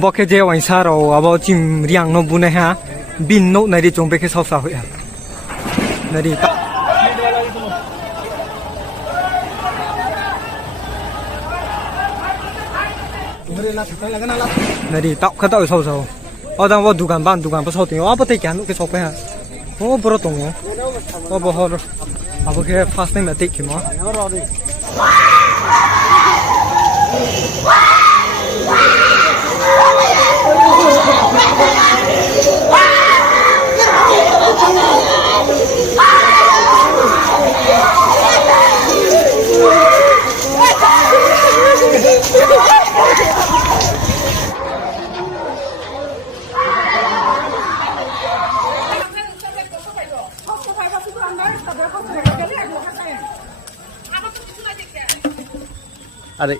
बके जे वैसा रो अब चिम रियांग नो बुने हा बिन नो नरी चों बेके सौसा हुआ नरी नरी ताऊ खता सौ सौ और वो दुकान पर सौ तीन आप बताइए क्या नुके सौ पे है वो बड़ा तो वो बहुत अब के फास्ट टाइम में देखी माँ अरे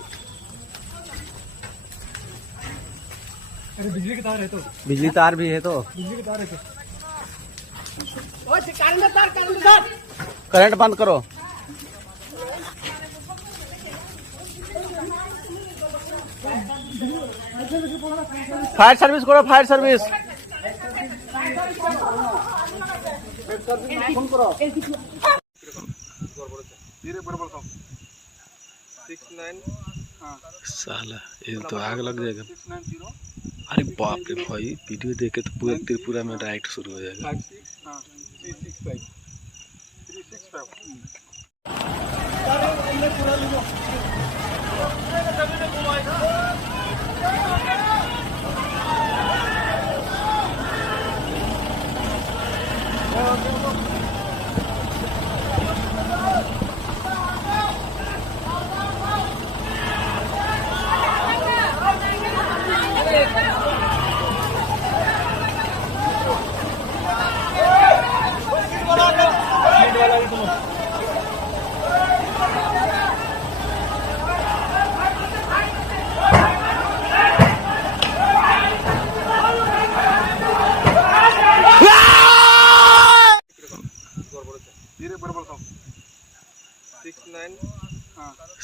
बिजली की तार है तो बिजली तार भी है तो बिजली की तार है तो करंट बंद करो फायर सर्विस करो फायर सर्विस साला ये तो आग लग जाएगा अरे बाप रे भाई वीडियो देखे तो पूरा त्रिपुरा में राइट शुरू हो जाएगा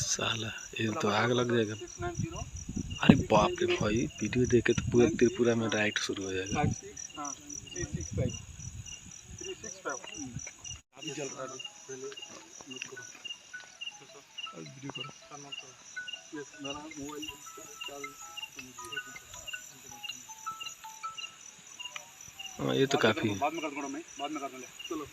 साला ये तो आग लग जाएगा अरे बाप रे भाई वीडियो देखे तो पूरा त्रिपुरा में राइट शुरू हो जाएगा हाँ ये तो काफी है बाद में कर दूंगा मैं चलो